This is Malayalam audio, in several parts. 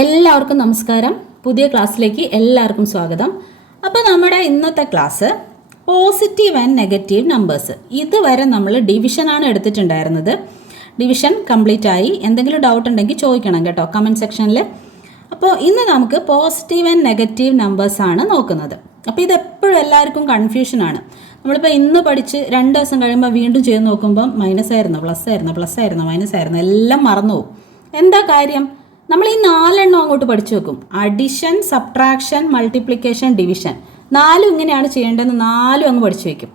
എല്ലാവർക്കും നമസ്കാരം. പുതിയ ക്ലാസ്സിലേക്ക് എല്ലാവർക്കും സ്വാഗതം. അപ്പോൾ നമ്മുടെ ഇന്നത്തെ class positive and negative numbers. ഇതുവരെ നമ്മൾ ഡിവിഷനാണ് എടുത്തിട്ടുണ്ടായിരുന്നത്. ഡിവിഷൻ കംപ്ലീറ്റ് ആയി. എന്തെങ്കിലും ഡൗട്ട് ഉണ്ടെങ്കിൽ ചോദിക്കണം കേട്ടോ കമൻറ്റ് സെക്ഷനിൽ. അപ്പോൾ ഇന്ന് നമുക്ക് പോസിറ്റീവ് ആൻഡ് നെഗറ്റീവ് നമ്പേഴ്സാണ് നോക്കുന്നത്. അപ്പോൾ ഇതെപ്പോഴും എല്ലാവർക്കും കൺഫ്യൂഷനാണ്. നമ്മളിപ്പോൾ ഇന്ന് പഠിച്ച് 2 ദിവസം കഴിയുമ്പോൾ വീണ്ടും ചെയ്ത് നോക്കുമ്പം മൈനസ് ആയിരുന്നു, പ്ലസ് ആയിരുന്നു, മൈനസ് ആയിരുന്നു, എല്ലാം മറന്നു പോകും. എന്താ കാര്യം? നമ്മൾ ഈ 4 എണ്ണം അങ്ങോട്ട് പഠിച്ചു വെക്കും. Addition, subtraction, multiplication, division. 4 ഇങ്ങനെയാണ് ചെയ്യേണ്ടതെന്ന് 4 അങ്ങ് പഠിച്ചു വയ്ക്കും.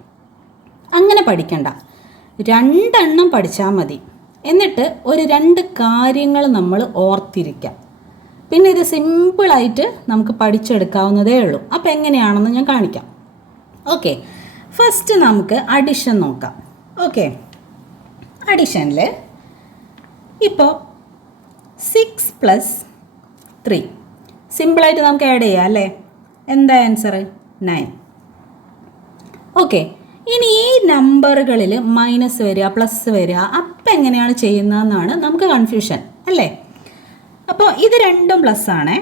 അങ്ങനെ പഠിക്കണ്ട, 2 എണ്ണം പഠിച്ചാൽ മതി. എന്നിട്ട് ഒരു 2 കാര്യങ്ങൾ നമ്മൾ ഓർത്തിരിക്കാം. പിന്നെ ഇത് സിമ്പിളായിട്ട് നമുക്ക് പഠിച്ചെടുക്കാവുന്നതേ ഉള്ളൂ. അപ്പോൾ എങ്ങനെയാണെന്ന് ഞാൻ കാണിക്കാം. ഓക്കെ, ഫസ്റ്റ് നമുക്ക് അഡിഷൻ നോക്കാം. ഓക്കെ, അഡിഷനിൽ ഇപ്പോൾ 6 + 3 സിമ്പിളായിട്ട് നമുക്ക് ആഡ് ചെയ്യാം അല്ലേ? എന്താ ആൻസർ? 9. ഓക്കെ, ഇനി ഈ നമ്പറുകളിൽ മൈനസ് വരിക, പ്ലസ് വരിക, അപ്പം എങ്ങനെയാണ് ചെയ്യുന്നതെന്നാണ് നമുക്ക് കൺഫ്യൂഷൻ അല്ലേ? അപ്പോൾ ഇത് രണ്ടും പ്ലസ് ആണേ.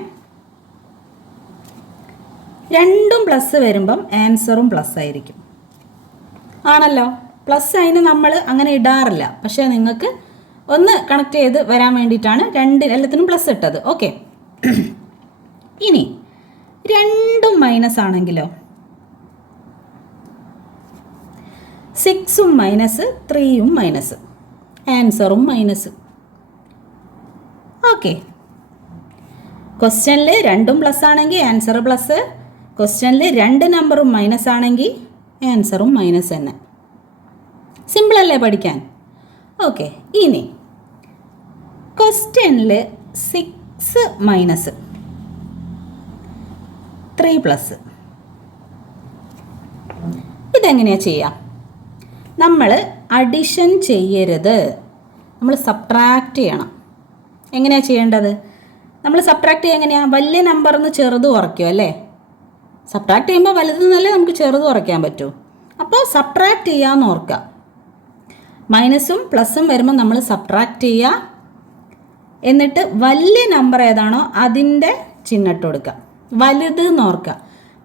രണ്ടും പ്ലസ് വരുമ്പം ആൻസറും പ്ലസ് ആയിരിക്കും. ആണല്ലോ, പ്ലസ് അതിന് നമ്മൾ അങ്ങനെ ഇടാറില്ല. പക്ഷേ നിങ്ങൾക്ക് ഒന്ന് കണക്ട് ചെയ്ത് വരാൻ വേണ്ടിയിട്ടാണ് എല്ലാത്തിനും പ്ലസ് ഇട്ടത്. ഓക്കെ, ഇനി രണ്ടും മൈനസ് ആണെങ്കിലോ? 6ഉം മൈനസ്, 3യും മൈനസ്, ആൻസറും മൈനസ്. ഓക്കെ, ക്വസ്റ്റ്യനിൽ രണ്ടും പ്ലസ് ആണെങ്കിൽ ആൻസർ പ്ലസ്, ക്വസ്റ്റ്യനിൽ 2 നമ്പറും മൈനസ് ആണെങ്കിൽ ആൻസറും മൈനസ് തന്നെ. സിമ്പിളല്ലേ പഠിക്കാൻ? ഓക്കെ, ഇനി ക്വസ്റ്റ്യനിൽ 6 മൈനസ് 3 പ്ലസ്, ഇതെങ്ങനെയാണ് ചെയ്യുക? നമ്മൾ അഡിഷൻ ചെയ്യരുത്, നമ്മൾ സബ്ട്രാക്റ്റ് ചെയ്യണം. എങ്ങനെയാണ് ചെയ്യേണ്ടത്? നമ്മൾ സബ്ട്രാക്റ്റ് ചെയ്യുക എങ്ങനെയാണ്? വലിയ നമ്പറിൽ നിന്ന് ചെറുത് കുറയ്ക്കും അല്ലേ? സബ്ട്രാക്റ്റ് ചെയ്യുമ്പോൾ വലുത് നിന്നല്ലേ നമുക്ക് ചെറുത് കുറയ്ക്കാൻ പറ്റൂ. അപ്പോൾ സബ്ട്രാക്റ്റ് ചെയ്യാമെന്ന് ഓർക്കുക. മൈനസും പ്ലസും വരുമ്പോൾ നമ്മൾ സബ്ട്രാക്റ്റ് ചെയ്യുക. എന്നിട്ട് വലിയ നമ്പർ ഏതാണോ അതിൻ്റെ ചിഹ്നിട്ട് കൊടുക്കുക. വലുത് എന്ന് ഓർക്കുക.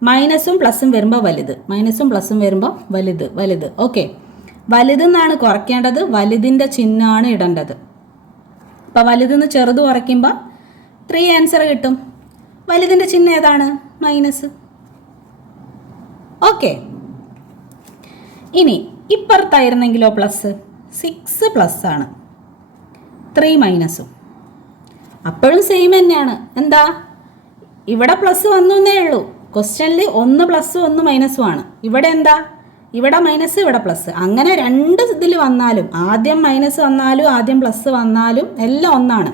മൈനസും പ്ലസും വരുമ്പോൾ വലുത്, മൈനസും പ്ലസും വരുമ്പോൾ വലുത്, വലുത്. ഓക്കെ, വലുതെന്നാണ് കുറയ്ക്കേണ്ടത്, വലുതിൻ്റെ ചിഹ്നമാണ് ഇടേണ്ടത്. അപ്പോൾ വലുതെന്ന് ചെറുത് കുറയ്ക്കുമ്പോൾ 3 ആൻസർ കിട്ടും. വലുതിൻ്റെ ചിഹ്നം ഏതാണ്? മൈനസ്. ഓക്കെ, ഇനി ഇപ്പുറത്തായിരുന്നെങ്കിലോ പ്ലസ്, 6 പ്ലസ് ആണ്, 3 മൈനസും. അപ്പോഴും സെയിം തന്നെയാണ്. എന്താ? ഇവിടെ പ്ലസ് വന്നു എന്നേ ഉള്ളൂ. ക്വസ്റ്റ്യനിൽ 1 പ്ലസും 1 മൈനസും ആണ്. ഇവിടെ എന്താ? ഇവിടെ മൈനസ്, ഇവിടെ പ്ലസ്. അങ്ങനെ 2 ഇതിൽ വന്നാലും, ആദ്യം മൈനസ് വന്നാലും ആദ്യം പ്ലസ് വന്നാലും എല്ലാം ഒന്നാണ്.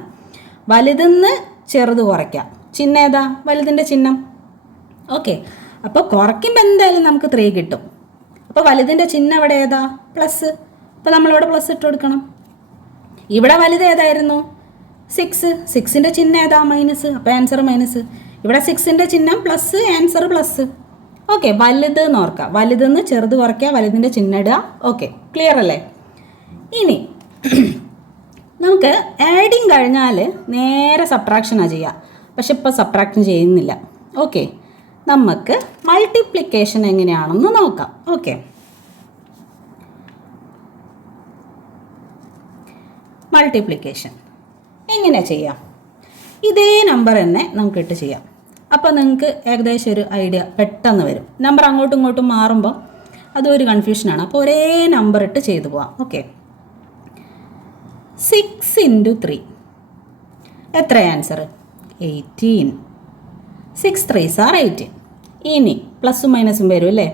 വലുതെന്ന് ചെറുത് കുറയ്ക്കാം. ചിഹ്നം ഏതാ? വലുതിൻ്റെ ചിഹ്നം. ഓക്കെ, അപ്പോൾ കുറയ്ക്കുമ്പോൾ എന്തായാലും നമുക്ക് 3 കിട്ടും. അപ്പോൾ വലുതിൻ്റെ ചിഹ്നം ഇവിടെ ഏതാ? പ്ലസ്. അപ്പോൾ നമ്മളിവിടെ പ്ലസ് ഇട്ട് കൊടുക്കണം. ഇവിടെ വലുത് ഏതായിരുന്നു? 6. 6ൻ്റെ ചിഹ്നം ഏതാ? മൈനസ്. അപ്പോൾ ആൻസർ മൈനസ്. ഇവിടെ 6ൻ്റെ ചിഹ്നം പ്ലസ്, ആൻസർ പ്ലസ്. ഓക്കെ, വലുത് എന്ന് ഓർക്കുക. വലുതെന്ന് ചെറുത് കുറയ്ക്കുക, വലുതിൻ്റെ ചിഹ്നം ഇടുക. ഓക്കെ, ക്ലിയർ അല്ലേ? ഇനി നമുക്ക് ആഡിങ് കഴിഞ്ഞാൽ നേരെ സബ്ട്രാക്ഷനാണ് ചെയ്യുക. പക്ഷെ ഇപ്പോൾ സബ്ട്രാക്ഷൻ ചെയ്യുന്നില്ല. ഓക്കെ, നമുക്ക് മൾട്ടിപ്ലിക്കേഷൻ എങ്ങനെയാണെന്ന് നോക്കാം. ഓക്കെ, മൾട്ടിപ്ലിക്കേഷൻ എങ്ങനെ ചെയ്യാം? ഇതേ നമ്പർ തന്നെ നമുക്കിട്ട് ചെയ്യാം. അപ്പോൾ നിങ്ങൾക്ക് ഏകദേശം ഒരു ഐഡിയ പെട്ടെന്ന് വരും. നമ്പർ അങ്ങോട്ടും ഇങ്ങോട്ടും മാറുമ്പോൾ അതൊരു കൺഫ്യൂഷനാണ്. അപ്പോൾ ഒരേ നമ്പർ ഇട്ട് ചെയ്തു പോവാം. ഓക്കെ, 6 × 3 എത്ര ആൻസർ? 18. 6 3s are 18. ഇനി പ്ലസും മൈനസും വരും അല്ലേ?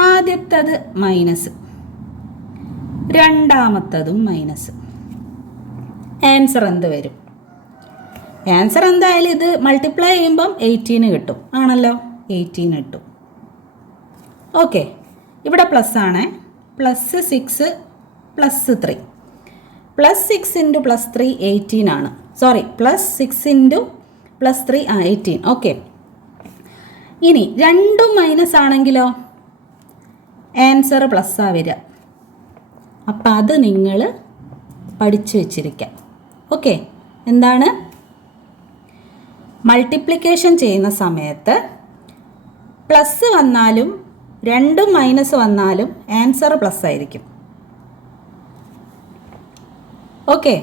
ആദ്യത്തത് മൈനസ്, രണ്ടാമത്തതും മൈനസ്. ആൻസർ എന്ത് വരും? ആൻസർ എന്തായാലും ഇത് മൾട്ടിപ്ലൈ ചെയ്യുമ്പം 18 കിട്ടും. ആണല്ലോ, 18 കിട്ടും. ഓക്കെ, ഇവിടെ പ്ലസ് ആണ്. പ്ലസ് 6 പ്ലസ് 3, പ്ലസ് 6 × പ്ലസ് 3 18 ആണ്. Sorry, plus 6 × plus 3 18. ഓക്കെ, ഇനി രണ്ടും മൈനസ് ആണെങ്കിലോ? ആൻസർ പ്ലസ്സാണ് വരിക. അപ്പം അത് നിങ്ങൾ പഠിച്ചു വെച്ചിരിക്കാം. ഓക്കെ, എന്താണ്? മൾട്ടിപ്ലിക്കേഷൻ ചെയ്യുന്ന സമയത്ത് പ്ലസ് വന്നാലും രണ്ടും മൈനസ് വന്നാലും ആൻസർ പ്ലസ് ആയിരിക്കും. ഓക്കെ,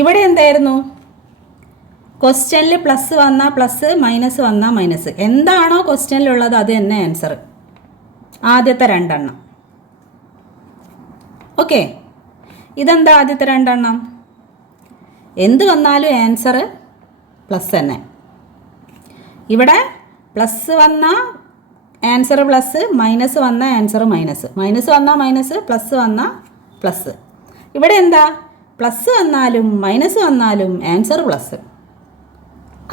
ഇവിടെ എന്തായിരുന്നു? ക്വസ്റ്റ്യനിൽ പ്ലസ് വന്നാൽ പ്ലസ്, മൈനസ് വന്നാൽ മൈനസ്. എന്താണോ ക്വസ്റ്റ്യനിലുള്ളത് അത് തന്നെ ആൻസർ, ആദ്യത്തെ രണ്ടെണ്ണം. ഓക്കെ, ഇതെന്താ ആദ്യത്തെ രണ്ടെണ്ണം? എന്ത് വന്നാലും ആൻസർ പ്ലസ് തന്നെ. ഇവിടെ പ്ലസ് വന്നാൽ ആൻസർ പ്ലസ്, മൈനസ് വന്നാൽ ആൻസർ മൈനസ്, മൈനസ് വന്നാൽ മൈനസ്, പ്ലസ് വന്നാൽ പ്ലസ്. ഇവിടെ എന്താ? പ്ലസ് വന്നാലും മൈനസ് വന്നാലും ആൻസർ പ്ലസ്.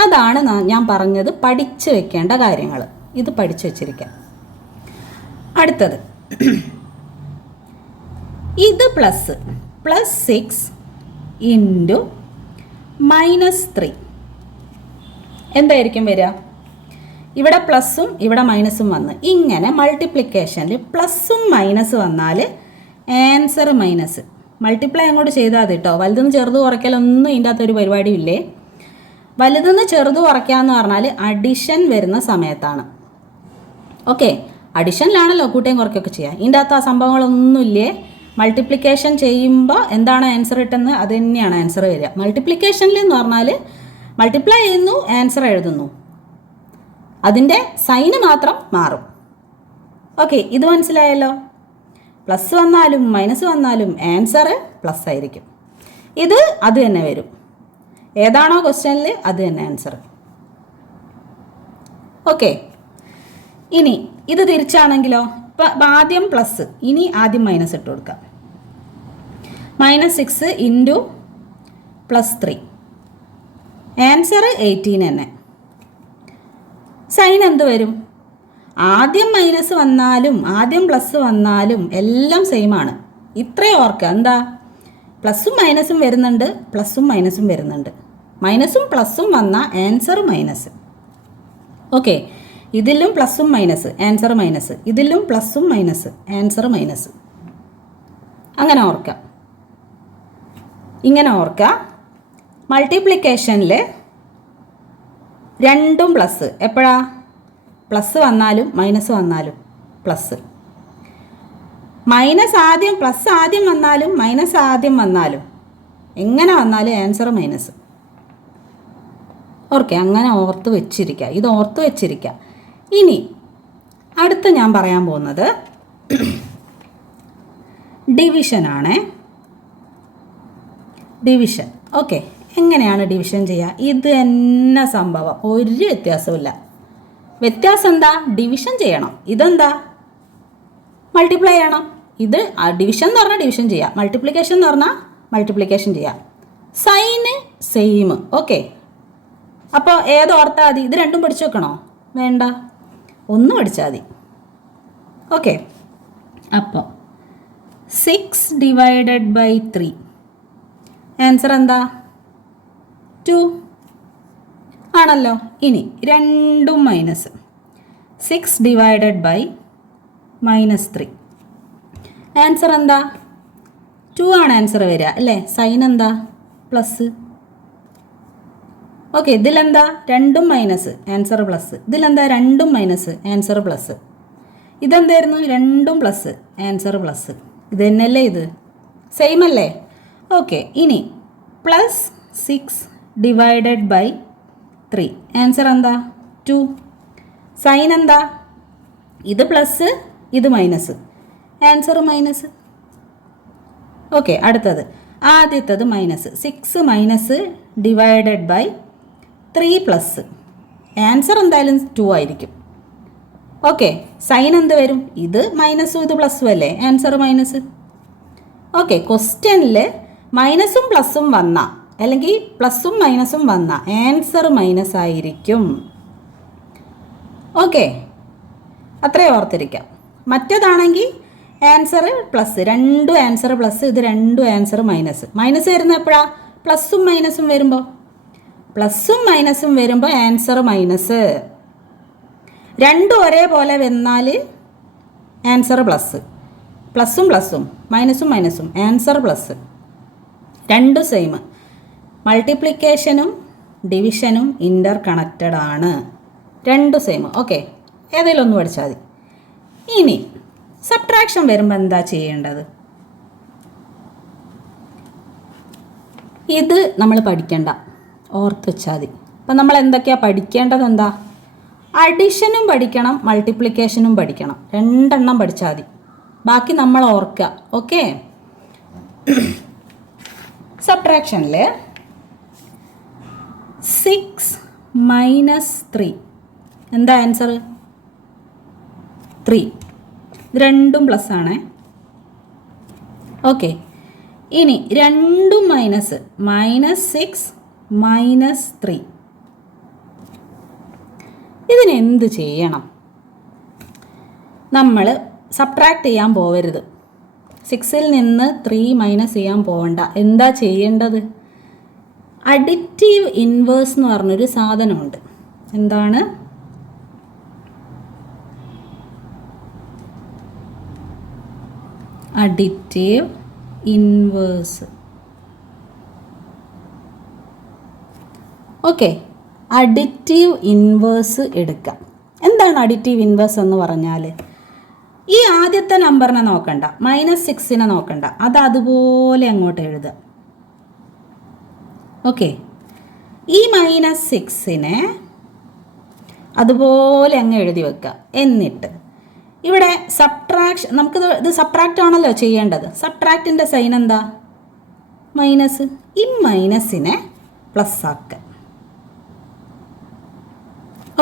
അതാണ് ഞാൻ പറഞ്ഞത് പഠിച്ചു വെക്കേണ്ട കാര്യങ്ങൾ. ഇത് പഠിച്ചു വെച്ചിരിക്കാം. അടുത്തത്, ഇത് പ്ലസ് 6 ഇൻറ്റു -3 എന്തായിരിക്കും വരിക? ഇവിടെ പ്ലസ്സും ഇവിടെ മൈനസും വന്ന് ഇങ്ങനെ മൾട്ടിപ്ലിക്കേഷനിൽ പ്ലസ്സും മൈനസ് വന്നാൽ ആൻസർ മൈനസ്. മൾട്ടിപ്ലൈ അങ്ങോട്ട് ചെയ്താൽ മതി കേട്ടോ. വലുതെന്ന് ചെറുത് കുറയ്ക്കലൊന്നും ഇതിൻ്റെ അകത്തൊരു പരിപാടിയില്ലേ. വലുതെന്ന് ചെറുത് കുറയ്ക്കാമെന്ന് പറഞ്ഞാൽ അഡിഷൻ വരുന്ന സമയത്താണ്. ഓക്കെ, അഡിഷനിലാണല്ലോ കൂട്ടുകയും കുറയ്ക്കുകയൊക്കെ ചെയ്യുക. ഇതിൻ്റെ അകത്ത് ആ സംഭവങ്ങളൊന്നുമില്ലേ. മൾട്ടിപ്ലിക്കേഷൻ ചെയ്യുമ്പോൾ എന്താണ് ആൻസർ കിട്ടുന്നത് അത് തന്നെയാണ് ആൻസർ വരിക. മൾട്ടിപ്ലിക്കേഷനിൽ എന്ന് പറഞ്ഞാൽ മൾട്ടിപ്ലൈ ചെയ്യുന്നു, ആൻസർ എഴുതുന്നു, അതിൻ്റെ സൈന് മാത്രം മാറും. ഓക്കെ, ഇത് മനസ്സിലായല്ലോ. പ്ലസ് വന്നാലും മൈനസ് വന്നാലും ആൻസർ പ്ലസ് ആയിരിക്കും. ഇത് അത് തന്നെ വരും. ഏതാണോ ക്വസ്റ്റ്യനിൽ അത് തന്നെ ആൻസർ. ഓക്കെ, ഇനി ഇത് തിരിച്ചാണെങ്കിലോ? ഇപ്പം ആദ്യം പ്ലസ്, ഇനി ആദ്യം മൈനസ് ഇട്ട് കൊടുക്കാം. -6 ഇൻറ്റു +3 ആൻസർ 18 തന്നെ. സൈൻ എന്ത് വരും? ആദ്യം മൈനസ് വന്നാലും ആദ്യം പ്ലസ് വന്നാലും എല്ലാം സെയിം ആണ്. ഇത്രയും ഓർക്കുക. എന്താ? പ്ലസും മൈനസും വരുന്നുണ്ട്, പ്ലസും മൈനസും വരുന്നുണ്ട്. മൈനസും പ്ലസും വന്നാൽ ആൻസർ മൈനസ്. ഓക്കെ, ഇതിലും പ്ലസും മൈനസ്, ആൻസർ മൈനസ്. ഇതിലും പ്ലസും മൈനസ്, ആൻസർ മൈനസ്. അങ്ങനെ ഓർക്കുക. ഇങ്ങനെ ഓർക്കുക. മൾട്ടിപ്ലിക്കേഷനിൽ രണ്ടും പ്ലസ്. എപ്പോഴാ? പ്ലസ് വന്നാലും മൈനസ് വന്നാലും പ്ലസ്. മൈനസ് ആദ്യം, പ്ലസ് ആദ്യം വന്നാലും മൈനസ് ആദ്യം വന്നാലും എങ്ങനെ വന്നാലും ആൻസർ മൈനസ്. ഓക്കെ, അങ്ങനെ ഓർത്ത് വെച്ചിരിക്കുക. ഇത് ഓർത്ത് വെച്ചിരിക്കുക. ഇനി അടുത്ത ഞാൻ പറയാൻ പോകുന്നത് ഡിവിഷനാണ്. ഡിവിഷൻ. ഓക്കെ, എങ്ങനെയാണ് ഡിവിഷൻ ചെയ്യുക? ഇത് തന്നെ സംഭവം, ഒരു വ്യത്യാസമില്ല. വ്യത്യാസം എന്താ? ഡിവിഷൻ ചെയ്യണം. ഇതെന്താ? മൾട്ടിപ്ലൈ ചെയ്യണം. ഇത് ഡിവിഷൻ എന്ന് പറഞ്ഞാൽ ഡിവിഷൻ ചെയ്യാം, മൾട്ടിപ്ലിക്കേഷൻ എന്ന് പറഞ്ഞാൽ മൾട്ടിപ്ലിക്കേഷൻ ചെയ്യാം. Sign same. ഓക്കെ, അപ്പോൾ ഏത് ഓർത്താൽ മതി? ഇത് രണ്ടും പഠിച്ചു വെക്കണോ? വേണ്ട, ഒന്ന് പഠിച്ചാൽ മതി. ഓക്കെ, അപ്പോൾ 6 ഡിവൈഡഡ് ബൈ 3 ആൻസർ എന്താ? 2 ആണല്ലോ. ഇനി രണ്ടും മൈനസ്. 6 ഡിവൈഡഡ് ബൈ -3 ആൻസർ എന്താ? 2 ആണ് ആൻസർ വരിക അല്ലേ? സൈൻ എന്താ? പ്ലസ്. ഓക്കെ, ഇതിലെന്താ? രണ്ടും മൈനസ്, ആൻസർ പ്ലസ്. ഇതിലെന്താ? രണ്ടും മൈനസ്, ആൻസർ പ്ലസ്. ഇതെന്തായിരുന്നു? രണ്ടും പ്ലസ്, ആൻസർ പ്ലസ്. ഇത് തന്നെയല്ലേ? ഇത് സെയിം അല്ലേ? ഓക്കെ, ഇനി +6 ഡിവൈഡഡ് ബൈ 3 ആൻസർ എന്താ? 2. സൈൻ എന്താ? ഇത് പ്ലസ്, ഇത് മൈനസ്, ആൻസർ മൈനസ്. ഓക്കെ, അടുത്തത് ആദ്യത്തത് minus. 6 minus divided by 3 plus answer എന്തായാലും 2 ആയിരിക്കും. ഓക്കെ, സൈൻ എന്ത് വരും? ഇത് മൈനസും ഇത് പ്ലസും അല്ലേ? Answer minus. ഓക്കെ, ക്വസ്റ്റ്യനിൽ മൈനസും പ്ലസും വന്ന അല്ലെങ്കിൽ പ്ലസും മൈനസും വന്ന ആൻസർ മൈനസ് ആയിരിക്കും. ഓക്കെ, അത്രയും ഓർത്തിരിക്കാം. മറ്റേതാണെങ്കിൽ ആൻസർ പ്ലസ്, രണ്ടും ആൻസർ പ്ലസ്, ഇത് രണ്ടും ആൻസർ മൈനസ്. മൈനസ് വരുന്ന എപ്പോഴാണ്? പ്ലസും മൈനസും വരുമ്പോൾ. പ്ലസും മൈനസും വരുമ്പോൾ ആൻസർ മൈനസ്. രണ്ടും ഒരേപോലെ വന്നാൽ ആൻസർ പ്ലസ്. പ്ലസും പ്ലസും മൈനസും മൈനസും ആൻസർ പ്ലസ്. രണ്ടും സെയിം. മൾട്ടിപ്ലിക്കേഷനും ഡിവിഷനും ഇൻ്റർ കണക്റ്റഡ് ആണ്, രണ്ടും സെയിം. ഓക്കെ, ഏതെങ്കിലും ഒന്ന് പഠിച്ചാൽ മതി. ഇനി സബ്ട്രാക്ഷൻ വരുമ്പോൾ എന്താ ചെയ്യേണ്ടത്? ഇത് നമ്മൾ പഠിക്കേണ്ട, ഓർത്ത് വെച്ചാൽ മതി. അപ്പം നമ്മൾ എന്തൊക്കെയാണ് പഠിക്കേണ്ടത്? എന്താ? അഡിഷനും പഠിക്കണം, മൾട്ടിപ്ലിക്കേഷനും പഠിക്കണം. രണ്ടെണ്ണം പഠിച്ചാൽ മതി, ബാക്കി നമ്മൾ ഓർക്കുക. ഓക്കെ, സബ്ട്രാക്ഷനിൽ 6 - 3 എന്താ ആൻസർ? 3. ഇത് രണ്ടും പ്ലസ് ആണ്. ഓക്കെ, ഇനി രണ്ടും മൈനസ്, -6 - 3. ഇതിനെന്ത് ചെയ്യണം? നമ്മൾ സബ്ട്രാക്ട് ചെയ്യാൻ പോവരുത്. 6ൽ നിന്ന് 3 മൈനസ് ചെയ്യാൻ പോവണ്ട. എന്താ ചെയ്യേണ്ടത്? അഡിറ്റീവ് ഇൻവേഴ്സ് എന്ന് പറഞ്ഞൊരു സാധനമുണ്ട്. എന്താണ്? Additive inverse. Okay, additive inverse എടുക്കാം. എന്താണ് അഡിറ്റീവ് ഇൻവേഴ്സ് എന്ന് പറഞ്ഞാൽ? ഈ ആദ്യത്തെ നമ്പറിനെ നോക്കണ്ട, -6നെ നോക്കണ്ട, അത് അതുപോലെ അങ്ങോട്ട് എഴുതുക. ഓക്കെ, ഈ -6നെ അതുപോലെ അങ്ങ് എഴുതി വെക്കുക. എന്നിട്ട് ഇവിടെ സബ്ട്രാക്ഷൻ, ഇത് സബ്ട്രാക്റ്റ് ആണല്ലോ ചെയ്യേണ്ടത്. സബ്ട്രാക്റ്റിൻ്റെ സൈൻ എന്താ? മൈനസ്. ഈ മൈനസിനെ പ്ലസ് ആക്കുക.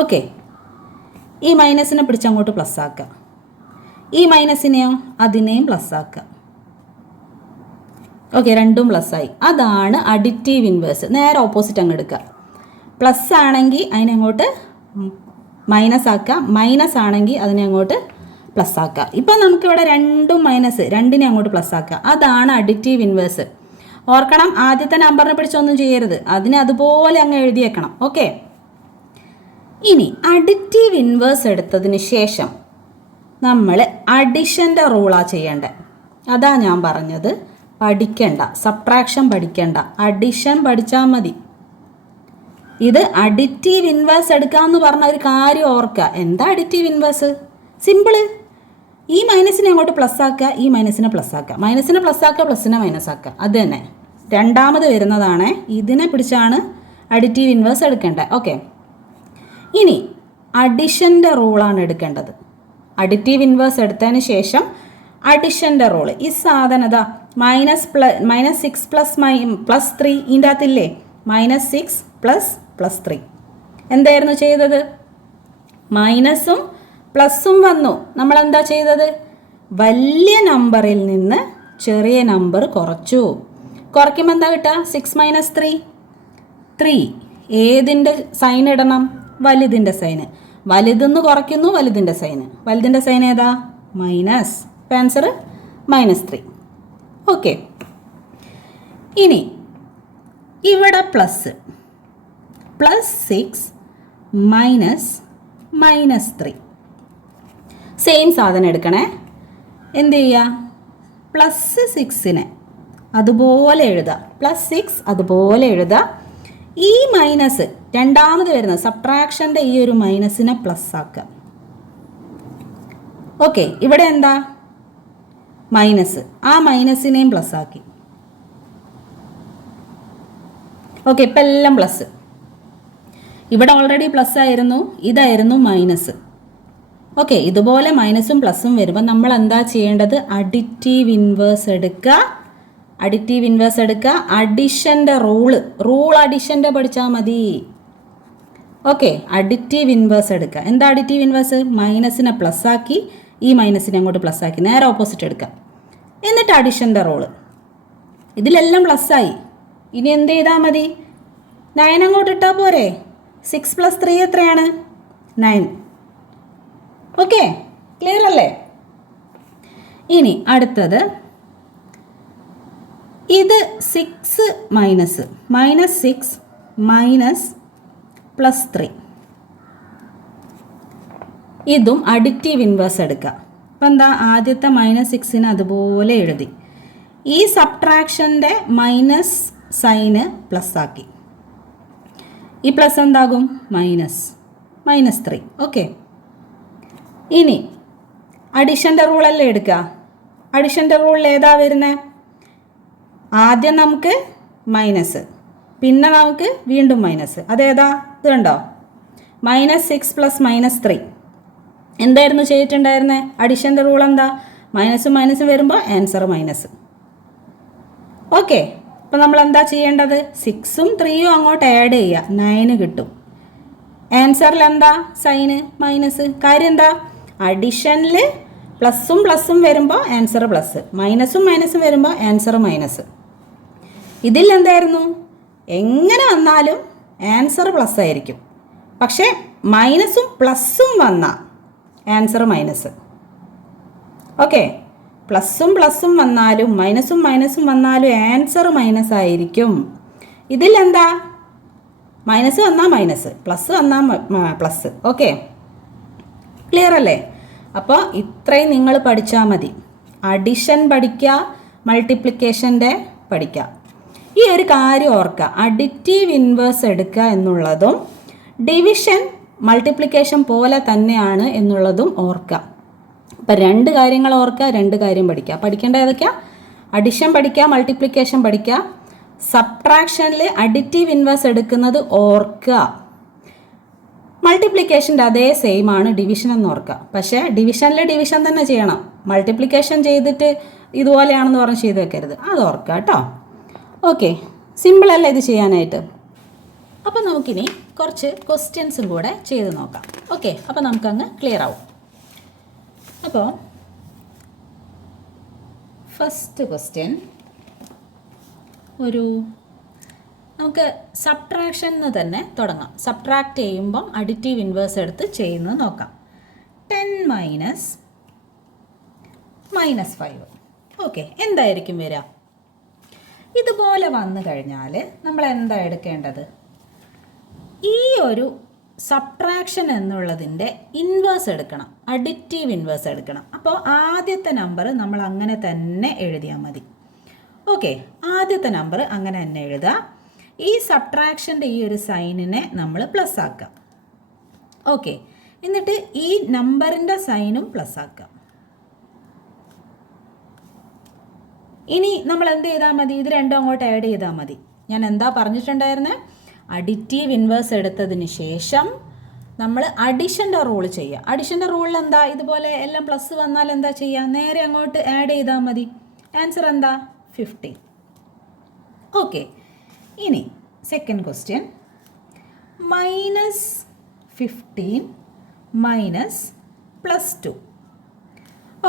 ഓക്കെ, ഈ മൈനസിനെ പിടിച്ചങ്ങോട്ട് പ്ലസ് ആക്കുക. ഈ മൈനസിനെയോ അതിനെയും പ്ലസ് ആക്കുക. ഓക്കെ, രണ്ടും പ്ലസ് ആയി. അതാണ് അഡിറ്റീവ് ഇൻവേഴ്സ്. നേരെ ഓപ്പോസിറ്റ് അങ്ങ് എടുക്കുക. പ്ലസ് ആണെങ്കിൽ അതിനെ അങ്ങോട്ട് മൈനസ് ആക്കുക, മൈനസ് ആണെങ്കിൽ അതിനെ അങ്ങോട്ട് പ്ലസ് ആക്കുക. ഇപ്പം നമുക്കിവിടെ രണ്ടും മൈനസ്, രണ്ടിനെ അങ്ങോട്ട് പ്ലസ് ആക്കുക. അതാണ് അഡിറ്റീവ് ഇൻവേഴ്സ്. ഓർക്കണം, ആദ്യത്തെ നമ്പറിനെ പിടിച്ചൊന്നും ചെയ്യരുത്, അതിനെ അതുപോലെ അങ്ങ് എഴുതി വെക്കണം. ഓക്കെ, ഇനി അഡിറ്റീവ് ഇൻവേഴ്സ് എടുത്തതിന് ശേഷം നമ്മൾ അഡിഷൻ്റെ റൂളാണ് ചെയ്യേണ്ടത്. അതാ ഞാൻ പറഞ്ഞത്, പഠിക്കണ്ട, സബ്ട്രാക്ഷൻ പഠിക്കണ്ട, അഡിഷൻ പഠിച്ചാൽ മതി. ഇത് അഡിറ്റീവ് ഇൻവേഴ്സ് എടുക്കാമെന്ന് പറഞ്ഞ ഒരു കാര്യം ഓർക്കുക. എന്താ അഡിറ്റീവ് ഇൻവേഴ്സ്? സിമ്പിള്. ഈ മൈനസിനെ അങ്ങോട്ട് പ്ലസ് ആക്കുക, ഈ മൈനസിനെ പ്ലസ് ആക്കുക, മൈനസിനെ പ്ലസ് ആക്കുക, പ്ലസിനെ മൈനസ് ആക്കുക. അത് തന്നെ രണ്ടാമത് വരുന്നതാണ്. ഇതിനെ പിടിച്ചാണ് അഡിറ്റീവ് ഇൻവേഴ്സ് എടുക്കേണ്ടത്. ഓക്കെ, ഇനി അഡിഷൻ്റെ റൂളാണ് എടുക്കേണ്ടത്. അഡിറ്റീവ് ഇൻവേഴ്സ് എടുത്തതിന് ശേഷം അഡിഷൻ്റെ റൂള്. ഈ സാധനത -6 + 3 ഇതിൻ്റെ അകത്തില്ലേ? -6 + 3 എന്തായിരുന്നു ചെയ്തത്? മൈനസും പ്ലസും വന്നു. നമ്മൾ എന്താ ചെയ്തത്? വലിയ നമ്പറിൽ നിന്ന് ചെറിയ നമ്പർ കുറച്ചു. കുറയ്ക്കുമ്പോൾ എന്താ കിട്ടുക? 6 - 3 3. ഏതിൻ്റെ സൈൻ ഇടണം? വലുതിൻ്റെ സൈന്. വലുതെന്ന് കുറയ്ക്കുന്നു, വലുതിൻ്റെ സൈന്. വലുതിൻ്റെ സൈൻ ഏതാ? മൈനസ്. ആൻസർ -3. ഓക്കെ, ഇനി ഇവിടെ പ്ലസ്, +6 - -3. സെയിം സാധനം എടുക്കണേ. എന്ത് ചെയ്യുക? +6നെ അതുപോലെ എഴുതുക, +6 അതുപോലെ എഴുതുക. ഈ മൈനസ് രണ്ടാമത് വരുന്നത് സബ്ട്രാക്ഷൻ്റെ ഈ ഒരു മൈനസിനെ പ്ലസ് ആക്കുക. ഓക്കെ, ഇവിടെ എന്താ? മൈനസ്. ആ മൈനസിനെയും പ്ലസ് ആക്കി. ഓക്കെ, ഇപ്പം എല്ലാം പ്ലസ്. ഇവിടെ ഓൾറെഡി പ്ലസ് ആയിരുന്നു, ഇതായിരുന്നു മൈനസ്. ഓക്കെ, ഇതുപോലെ മൈനസും പ്ലസും വരുമ്പോൾ നമ്മൾ എന്താ ചെയ്യേണ്ടത്? അഡിറ്റീവ് ഇൻവേഴ്സ് എടുക്കുക. അഡിറ്റീവ് ഇൻവേഴ്സ് എടുക്കുക. അഡിഷൻ്റെ റൂൾ അഡിഷൻ്റെ പഠിച്ചാൽ മതി. ഓക്കെ, അഡിറ്റീവ് ഇൻവേഴ്സ് എടുക്കുക. എന്താ അഡിറ്റീവ് ഇൻവേഴ്സ്? മൈനസിനെ പ്ലസ് ആക്കി, ഈ മൈനസിനെ അങ്ങോട്ട് പ്ലസ് ആക്കി, നേരെ ഓപ്പോസിറ്റ് എടുക്കുക. എന്നിട്ട് അഡിഷൻ്റെ റൂള്. ഇതിലെല്ലാം പ്ലസ് ആയി. ഇനി എന്ത് ചെയ്താൽ മതി? 9 അങ്ങോട്ട് ഇട്ടാൽ പോരെ? 6 + 3 എത്രയാണ്? 9. ഓക്കെ, ക്ലിയർ അല്ലേ? ഇനി അടുത്തത്, ഇത് 6 മൈനസ് -6 +3. ഇതും അഡിറ്റീവ് ഇൻവേഴ്സ് എടുക്കുക. അപ്പം എന്താ? ആദ്യത്തെ -6നെ അതുപോലെ എഴുതി. ഈ സബ്ട്രാക്ഷൻ്റെ മൈനസ് സൈന് പ്ലസ് ആക്കി. ഈ പ്ലസ് എന്താകും? -3. ഓക്കെ, ഇനി അഡിഷൻ്റെ റൂളല്ലേ എടുക്കുക. അഡിഷൻ്റെ റൂളിൽ ഏതാ വരുന്നത്? ആദ്യം നമുക്ക് മൈനസ്, പിന്നെ നമുക്ക് വീണ്ടും മൈനസ്. അതേതാ? ഇത് കണ്ടോ, -6 + -3. എന്തായിരുന്നു ചെയ്തിട്ടുണ്ടായിരുന്നത്? അഡിഷൻ്റെ റൂൾ എന്താ? മൈനസും മൈനസും വരുമ്പോൾ ആൻസർ മൈനസ്. ഓക്കെ, അപ്പോൾ നമ്മൾ എന്താ ചെയ്യേണ്ടത്? 6ഉം 3ഉം അങ്ങോട്ട് ആഡ് ചെയ്യുക, 9 കിട്ടും. ആൻസറിൽ എന്താ സൈന്? മൈനസ്. കാര്യം എന്താ? അഡിഷനിൽ പ്ലസും പ്ലസും വരുമ്പോൾ ആൻസർ പ്ലസ്, മൈനസും മൈനസും വരുമ്പോൾ ആൻസർ മൈനസ്. ഇതിൽ എന്തായിരുന്നു? എങ്ങനെ വന്നാലും ആൻസർ പ്ലസ് ആയിരിക്കും, പക്ഷേ മൈനസും പ്ലസും വന്നാൽ ആൻസർ മൈനസ്. ഓക്കെ, പ്ലസും പ്ലസും വന്നാലും മൈനസും മൈനസും വന്നാലും ആൻസർ മൈനസ് ആയിരിക്കും. ഇതിൽ എന്താ? മൈനസ് വന്നാൽ മൈനസ്, പ്ലസ് വന്നാൽ പ്ലസ്. ഓക്കെ, ക്ലിയർ അല്ലേ? അപ്പോൾ ഇത്രയും നിങ്ങൾ പഠിച്ചാൽ മതി. അഡിഷൻ പഠിക്കുക, മൾട്ടിപ്ലിക്കേഷൻ്റെ പഠിക്കുക. ഈ ഒരു കാര്യം ഓർക്കുക, അഡിറ്റീവ് ഇൻവേഴ്സ് എടുക്കുക എന്നുള്ളതും ഡിവിഷൻ മൾട്ടിപ്ലിക്കേഷൻ പോലെ തന്നെയാണ് എന്നുള്ളതും ഓർക്കുക. അപ്പം 2 കാര്യങ്ങൾ ഓർക്കുക, 2 കാര്യം പഠിക്കുക. പഠിക്കേണ്ട ഏതൊക്കെയാ? അഡിഷൻ പഠിക്കുക, മൾട്ടിപ്ലിക്കേഷൻ പഠിക്കുക. സബ്ട്രാക്ഷനിൽ അഡിറ്റീവ് ഇൻവേഴ്സ് എടുക്കുന്നത് ഓർക്കുക. മൾട്ടിപ്ലിക്കേഷൻ്റെ അതേ സെയിം ആണ് ഡിവിഷൻ എന്ന് ഓർക്കുക. പക്ഷേ ഡിവിഷനിൽ ഡിവിഷൻ തന്നെ ചെയ്യണം. മൾട്ടിപ്ലിക്കേഷൻ ചെയ്തിട്ട് ഇതുപോലെയാണെന്ന് പറഞ്ഞ് ചെയ്ത് വെക്കരുത്. അത് ഓർക്കുക കേട്ടോ. ഓക്കെ, സിമ്പിളല്ല ഇത് ചെയ്യാനായിട്ട്. അപ്പോൾ നമുക്കിനി കുറച്ച് ക്വസ്റ്റ്യൻസും കൂടെ ചെയ്ത് നോക്കാം. ഓക്കെ, അപ്പോൾ നമുക്കങ്ങ് ക്ലിയർ ആവും. അപ്പോൾ ഫസ്റ്റ് ക്വസ്റ്റ്യൻ, നമുക്ക് സബ്ട്രാക്ഷൻ എന്ന് തന്നെ തുടങ്ങാം. സബ്ട്രാക്ട് ചെയ്യുമ്പം അഡിറ്റീവ് ഇൻവേഴ്സ് എടുത്ത് ചെയ്യുന്നത് നോക്കാം. 10 - -5. ഓക്കെ, എന്തായിരിക്കും വരിക? ഇതുപോലെ വന്നു കഴിഞ്ഞാൽ നമ്മൾ എന്താ എടുക്കേണ്ടത്? ഈ ഒരു സബ്ട്രാക്ഷൻ എന്നുള്ളതിൻ്റെ ഇൻവേഴ്സ് എടുക്കണം, അഡിറ്റീവ് ഇൻവേഴ്സ് എടുക്കണം. അപ്പോൾ ആദ്യത്തെ നമ്പർ നമ്മൾ അങ്ങനെ തന്നെ എഴുതിയാൽ മതി. ഓക്കെ, ആദ്യത്തെ നമ്പർ അങ്ങനെ തന്നെ എഴുതുക. ഈ സബ്ട്രാക്ഷൻ്റെ ഈ ഒരു സൈനിനെ നമ്മൾ പ്ലസ് ആക്കുക. ഓക്കെ, എന്നിട്ട് ഈ നമ്പറിൻ്റെ സൈനും പ്ലസ് ആക്കുക. ഇനി നമ്മൾ എന്ത് ചെയ്താൽ മതി? ഇത് രണ്ടും അങ്ങോട്ട് ആഡ് ചെയ്താൽ മതി. ഞാൻ എന്താ പറഞ്ഞിട്ടുണ്ടായിരുന്നത്? അഡിറ്റീവ് ഇൻവേഴ്സ് എടുത്തതിന് ശേഷം നമ്മൾ അഡിഷൻ്റെ റൂൾ ചെയ്യുക. അഡിഷൻ്റെ റൂളിൽ എന്താ? ഇതുപോലെ എല്ലാം പ്ലസ് വന്നാൽ എന്താ ചെയ്യുക? നേരെ അങ്ങോട്ട് ആഡ് ചെയ്താൽ മതി. ആൻസർ എന്താ? 15. ഓക്കെ, ഇനി സെക്കൻഡ് ക്വസ്റ്റ്യൻ, -15 -+2.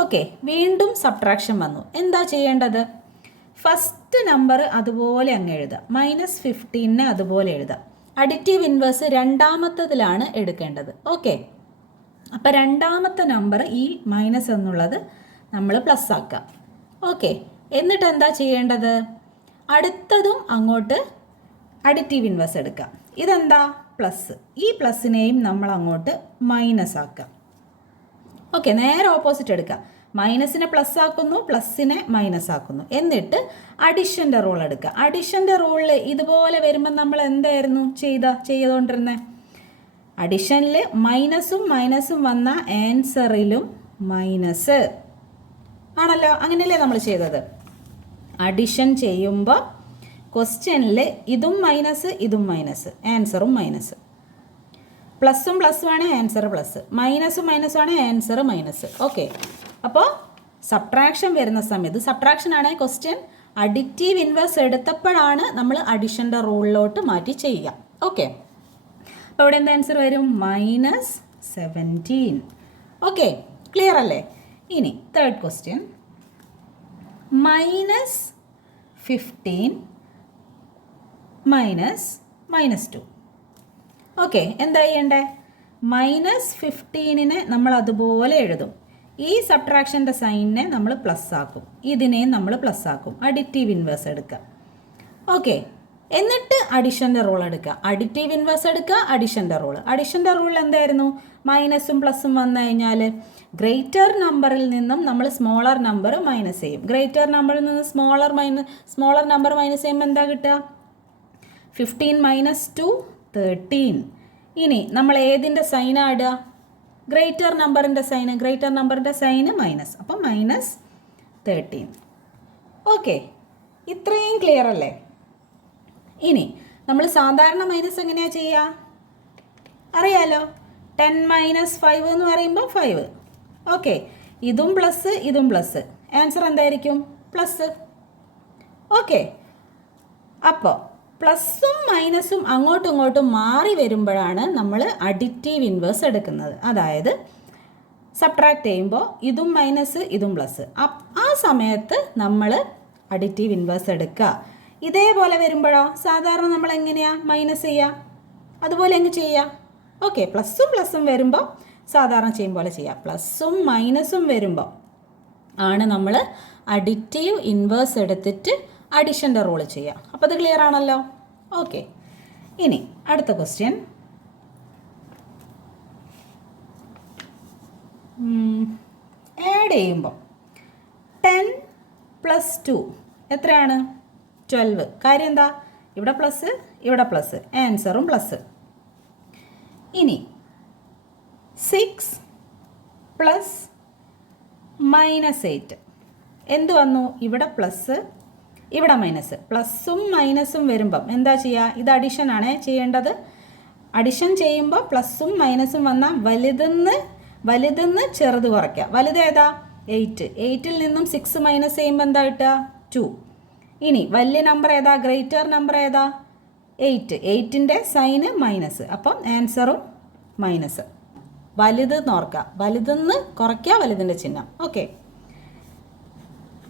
ഓക്കെ, വീണ്ടും സബ്ട്രാക്ഷൻ വന്നു. എന്താ ചെയ്യേണ്ടത്? ഫസ്റ്റ് നമ്പർ അതുപോലെ അങ്ങ് എഴുതുക, -15നെ അതുപോലെ എഴുതുക. അഡിറ്റീവ് ഇൻവേഴ്സ് രണ്ടാമത്തതിലാണ് എടുക്കേണ്ടത്. ഓക്കെ, അപ്പോൾ രണ്ടാമത്തെ നമ്പർ ഈ മൈനസ് എന്നുള്ളത് നമ്മൾ പ്ലസ് ആക്കുക. ഓക്കെ, എന്നിട്ട് എന്താ ചെയ്യേണ്ടത്? അടുത്തതും അങ്ങോട്ട് അഡിറ്റീവ് ഇൻവേഴ്സ് എടുക്കുക. ഇതെന്താ? പ്ലസ്. ഈ പ്ലസിനെയും നമ്മൾ അങ്ങോട്ട് മൈനസ് ആക്കുക. ഓക്കെ, നേരെ ഓപ്പോസിറ്റ് എടുക്കുക. മൈനസിനെ പ്ലസ് ആക്കുന്നു, പ്ലസിനെ മൈനസ് ആക്കുന്നു. എന്നിട്ട് അഡിഷൻ്റെ റൂൾ എടുക്കുക. അഡിഷൻ്റെ റൂളിൽ ഇതുപോലെ വരുമ്പോൾ നമ്മൾ എന്തായിരുന്നു ചെയ്തുകൊണ്ടിരുന്നത്? അഡിഷനിൽ മൈനസും മൈനസും വന്ന ആൻസറിലും മൈനസ് ആണല്ലോ. അങ്ങനെയല്ലേ നമ്മൾ ചെയ്തത്? അഡിഷൻ ചെയ്യുമ്പോൾ ക്വസ്റ്റ്യനിൽ ഇതും മൈനസ് ഇതും മൈനസ്, ആൻസറും മൈനസ്. പ്ലസും പ്ലസുമാണ് ആൻസർ പ്ലസ്, മൈനസും മൈനസുമാണ് ആൻസർ മൈനസ്. ഓക്കെ, അപ്പോൾ സബ്ട്രാക്ഷൻ വരുന്ന സമയത്ത്, സബ്ട്രാക്ഷൻ ആണ് ക്വസ്റ്റ്യൻ, അഡിറ്റീവ് ഇൻവേഴ്സ് എടുത്തപ്പോഴാണ് നമ്മൾ അഡിഷൻ്റെ റൂളിലോട്ട് മാറ്റി ചെയ്യുക. ഓക്കെ, അപ്പോൾ ഇവിടെ എന്താ ആൻസർ വരും? -17. ഓക്കെ, ക്ലിയർ അല്ലേ? ഇനി തേർഡ് ക്വസ്റ്റ്യൻ, -15 -2. ഓക്കെ, എന്താ ചെയ്യണ്ടേ? -15നെ നമ്മൾ അതുപോലെ എഴുതും. ഈ സബ്ട്രാക്ഷൻ്റെ സൈനിനെ നമ്മൾ പ്ലസ് ആക്കും, ഇതിനെയും നമ്മൾ പ്ലസ് ആക്കും. അഡിറ്റീവ് ഇൻവേഴ്സ് എടുക്കുക. ഓക്കെ, എന്നിട്ട് അഡിഷൻ്റെ റൂൾ എടുക്കുക. അഡിറ്റീവ് ഇൻവേഴ്സ് എടുക്കുക, അഡിഷൻ്റെ റൂൾ. അഡിഷൻ്റെ റൂൾ എന്തായിരുന്നു? മൈനസും പ്ലസും വന്നു കഴിഞ്ഞാൽ ഗ്രേറ്റർ നമ്പറിൽ നിന്നും നമ്മൾ സ്മോളർ നമ്പർ മൈനസ് ചെയ്യും. ഗ്രേറ്റർ നമ്പറിൽ നിന്ന് സ്മോളർ നമ്പർ മൈനസ് ചെയ്യുമ്പോൾ എന്താ കിട്ടുക? 15 - 2 13. ഇനി നമ്മൾ ഏതിൻ്റെ സൈനാണ് ഇടുക? ഗ്രേറ്റർ നമ്പറിൻ്റെ സൈന് മൈനസ്. അപ്പം -13. ഓക്കെ, ഇത്രയും ക്ലിയർ അല്ലേ? ഇനി നമ്മൾ സാധാരണ മൈനസ് എങ്ങനെയാണ് ചെയ്യുക? അറിയാലോ, 10 - 5 എന്ന് പറയുമ്പോൾ 5. ഓക്കെ, ഇതും പ്ലസ്. ആൻസർ എന്തായിരിക്കും? പ്ലസ്. ഓക്കെ, അപ്പോൾ പ്ലസും മൈനസും അങ്ങോട്ടും ഇങ്ങോട്ടും മാറി വരുമ്പോഴാണ് നമ്മൾ അഡിറ്റീവ് ഇൻവേഴ്സ് എടുക്കുന്നത്. അതായത് സബ്ട്രാക്ട് ചെയ്യുമ്പോൾ ഇതും മൈനസ് ഇതും പ്ലസ്. ആ സമയത്ത് നമ്മൾ അഡിറ്റീവ് ഇൻവേഴ്സ് എടുക്കുക. ഇതേപോലെ വരുമ്പോഴോ സാധാരണ നമ്മൾ എങ്ങനെയാണ് മൈനസ് ചെയ്യുക? അതുപോലെ അങ്ങ് ചെയ്യുക. ഓക്കെ, പ്ലസും വരുമ്പോൾ സാധാരണ ചെയ്യും പോലെ ചെയ്യുക. പ്ലസും മൈനസും വരുമ്പോൾ ആണ് നമ്മൾ അഡിറ്റീവ് ഇൻവേഴ്സ് എടുത്തിട്ട് അഡിഷൻ്റെ റൂൾ ചെയ്യുക. അപ്പോൾ അത് ക്ലിയർ ആണല്ലോ? ഓക്കെ, ഇനി അടുത്ത ക്വസ്റ്റ്യൻ. ആഡ് ചെയ്യുമ്പോൾ 10 + 2 എത്രയാണ്? 12. കാര്യം എന്താ? ഇവിടെ പ്ലസ് ഇവിടെ പ്ലസ്, ആൻസറും പ്ലസ്. ഇനി 6 + -8 എന്ത് വന്നു? ഇവിടെ പ്ലസ് ഇവിടെ മൈനസ്. പ്ലസും മൈനസും വരുമ്പം എന്താ ചെയ്യുക? ഇത് അഡിഷനാണ് ചെയ്യേണ്ടത്. അഡിഷൻ ചെയ്യുമ്പോൾ പ്ലസും മൈനസും വന്നാൽ വലുതെന്ന് ചെറുത് കുറയ്ക്കുക. വലുത് ഏതാ? 8. 8ൽ നിന്നും 6 മൈനസ് ചെയ്യുമ്പോൾ എന്താ കിട്ടുക? 2. ഇനി വലിയ നമ്പർ ഏതാ? ഗ്രേറ്റർ നമ്പർ ഏതാ? 8. 8ൻ്റെ സൈന് മൈനസ്. അപ്പം ആൻസറും മൈനസ്. വലുത് നോർക്കുക, വലുതെന്ന് കുറയ്ക്കുക, വലുതിൻ്റെ ചിഹ്നം. Okay,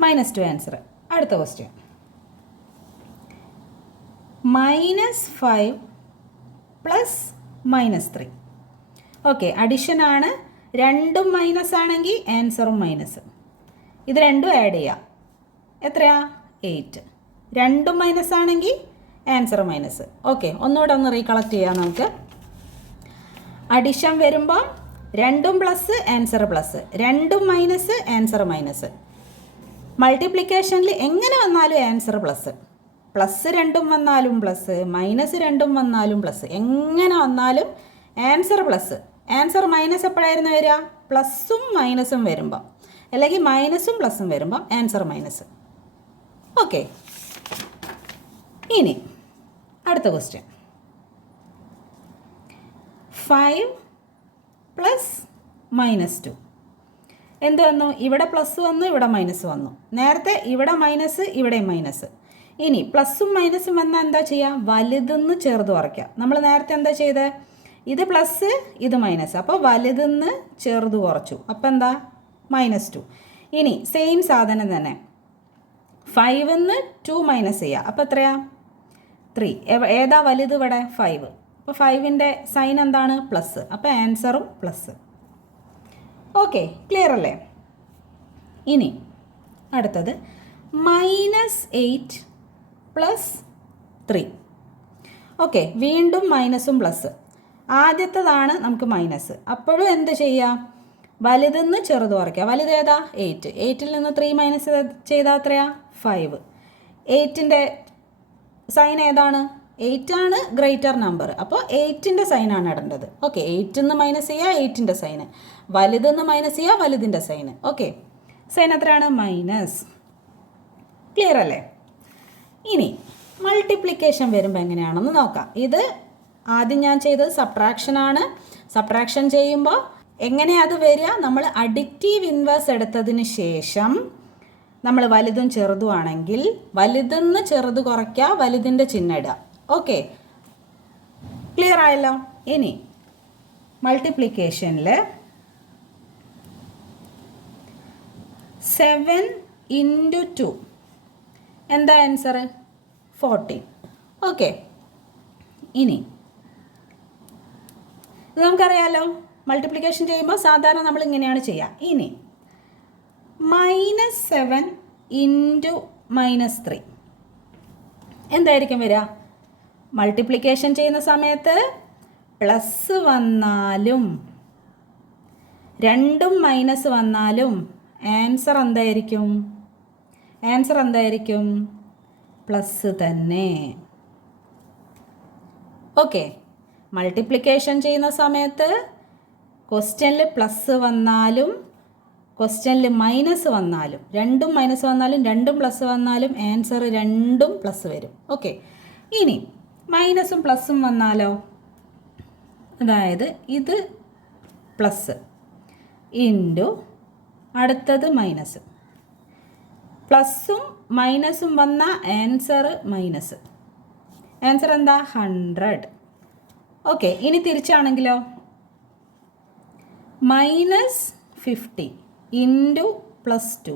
-2 answer. അടുത്ത ക്വസ്റ്റ്യൻ. -5 + -3. ഓക്കെ, അഡിഷനാണ്. രണ്ടും മൈനസ് ആണെങ്കിൽ ആൻസറും മൈനസ്. ഇത് രണ്ടും ആഡ് ചെയ്യാം. എത്രയാ? 8. രണ്ടും മൈനസ് ആണെങ്കിൽ ആൻസർ മൈനസ്. ഓക്കെ, ഒന്നുകൂടെ ഒന്ന് റീകളക്ട് ചെയ്യാം നമുക്ക്. അഡിഷൻ വരുമ്പോൾ രണ്ടും പ്ലസ് ആൻസർ പ്ലസ്, രണ്ടും മൈനസ് ആൻസർ മൈനസ്. മൾട്ടിപ്ലിക്കേഷനിൽ എങ്ങനെ വന്നാലും ആൻസർ പ്ലസ്. പ്ലസ് രണ്ടും വന്നാലും പ്ലസ്, മൈനസ് രണ്ടും വന്നാലും പ്ലസ്. എങ്ങനെ വന്നാലും ആൻസർ പ്ലസ്. ആൻസർ മൈനസ് എപ്പോഴായിരുന്നു വരിക? പ്ലസും മൈനസും വരുമ്പോൾ, അല്ലെങ്കിൽ മൈനസും പ്ലസും വരുമ്പോൾ ആൻസർ മൈനസ്. ഓക്കെ, ഇനി അടുത്ത ക്വസ്റ്റ്യൻ. 5 + -2 എന്ത് വന്നു? ഇവിടെ പ്ലസ് വന്നു, ഇവിടെ മൈനസ് വന്നു. നേരത്തെ ഇവിടെ മൈനസ് ഇവിടെ മൈനസ്. ഇനി പ്ലസും മൈനസും വന്നാൽ എന്താ ചെയ്യുക? വലുതെന്ന് ചെറുത് കുറയ്ക്കുക. നമ്മൾ നേരത്തെ എന്താ ചെയ്തത്? ഇത് പ്ലസ് ഇത് മൈനസ്. അപ്പോൾ വലുതെന്ന് ചെറുത് കുറച്ചു. അപ്പോൾ എന്താ? -2. ഇനി സെയിം സാധനം തന്നെ 5ന്ന് 2 മൈനസ് ചെയ്യുക. അപ്പോൾ എത്രയാ? 3. ഏതാ വലുത് ഇവിടെ? 5. അപ്പോൾ 5ൻ്റെ സൈൻ എന്താണ്? പ്ലസ്. അപ്പോൾ ആൻസറും പ്ലസ്. ഓക്കെ, ക്ലിയർ അല്ലേ? ഇനി അടുത്തത് -8 + 3. ഓക്കെ, വീണ്ടും മൈനസും പ്ലസ്. ആദ്യത്തേതാണ് നമുക്ക് മൈനസ്. അപ്പോഴും എന്ത് ചെയ്യുക? വലുതെന്ന് ചെറുത് കുറയ്ക്കുക. വലുത് ഏതാ? 8. 8ൽ നിന്ന് 3 മൈനസ് ചെയ്താൽ എത്രയാ? 5. 8ൻ്റെ സൈൻ ഏതാണ്? 8 ആണ് ഗ്രേറ്റർ നമ്പർ. അപ്പോൾ 8ൻ്റെ സൈനാണ് ഇടേണ്ടത്. ഓക്കെ, 8ന്ന് മൈനസ് ചെയ്യുക, 8ൻ്റെ സൈന്. വലുതെന്ന് മൈനസ് ചെയ്യുക, വലുതിൻ്റെ സൈന്. ഓക്കെ, സൈൻ എത്രയാണ്? മൈനസ്. ക്ലിയർ അല്ലേ? ഇനി മൾട്ടിപ്ലിക്കേഷൻ വരുമ്പോൾ എങ്ങനെയാണെന്ന് നോക്കാം. ഇത് ആദ്യം ഞാൻ ചെയ്തത് സബ്ട്രാക്ഷനാണ്. സബ്ട്രാക്ഷൻ ചെയ്യുമ്പോൾ എങ്ങനെയാണ് അത് വരിക? നമ്മൾ അഡിറ്റീവ് ഇൻവേഴ്സ് എടുത്തതിന് ശേഷം നമ്മൾ വലുതും ചെറുതും ആണെങ്കിൽ വലുതെന്ന് ചെറുത് കുറയ്ക്കുക, വലുതിൻ്റെ ചിഹ്നം ഇടുക. ഓക്കെ, ക്ലിയർ ആയല്ലോ? ഇനി മൾട്ടിപ്ലിക്കേഷനിൽ 7 × 2 എന്താ ആൻസർ? 14. ഓക്കെ, ഇനി ഇത് നമുക്കറിയാലോ, മൾട്ടിപ്ലിക്കേഷൻ ചെയ്യുമ്പോൾ സാധാരണ നമ്മൾ ഇങ്ങനെയാണ് ചെയ്യുക. ഇനി -7 × -3 എന്തായിരിക്കും വരിക? മൾട്ടിപ്ലിക്കേഷൻ ചെയ്യുന്ന സമയത്ത് പ്ലസ് വന്നാലും രണ്ടും മൈനസ് വന്നാലും ആൻസർ എന്തായിരിക്കും? ആൻസർ എന്തായിരിക്കും? പ്ലസ് തന്നെ. ഓക്കെ, മൾട്ടിപ്ലിക്കേഷൻ ചെയ്യുന്ന സമയത്ത് ക്വസ്റ്റ്യനിൽ പ്ലസ് വന്നാലും ക്വസ്റ്റ്യനിൽ മൈനസ് വന്നാലും, രണ്ടും മൈനസ് വന്നാലും രണ്ടും പ്ലസ് വന്നാലും ആൻസർ രണ്ടും പ്ലസ് വരും. ഓക്കെ, ഇനി മൈനസും പ്ലസും വന്നാലോ, അതായത് ഇത് പ്ലസ് ഇൻറ്റു അടുത്തത് മൈനസ്, പ്ലസും മൈനസും വന്ന ആൻസർ മൈനസ്, ആൻസർ എന്താ 100. ഓക്കെ, ഇനി തിരിച്ചാണെങ്കിലോ -50 ഇൻറ്റു +2,